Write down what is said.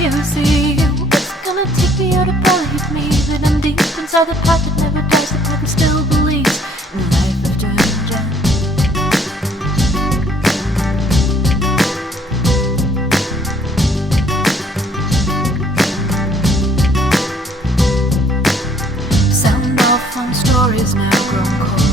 You see, what's gonna take me out of believe me that I'm deep inside the part that never dies, the part that still believes in life after death. Sound off on stories now grown cold.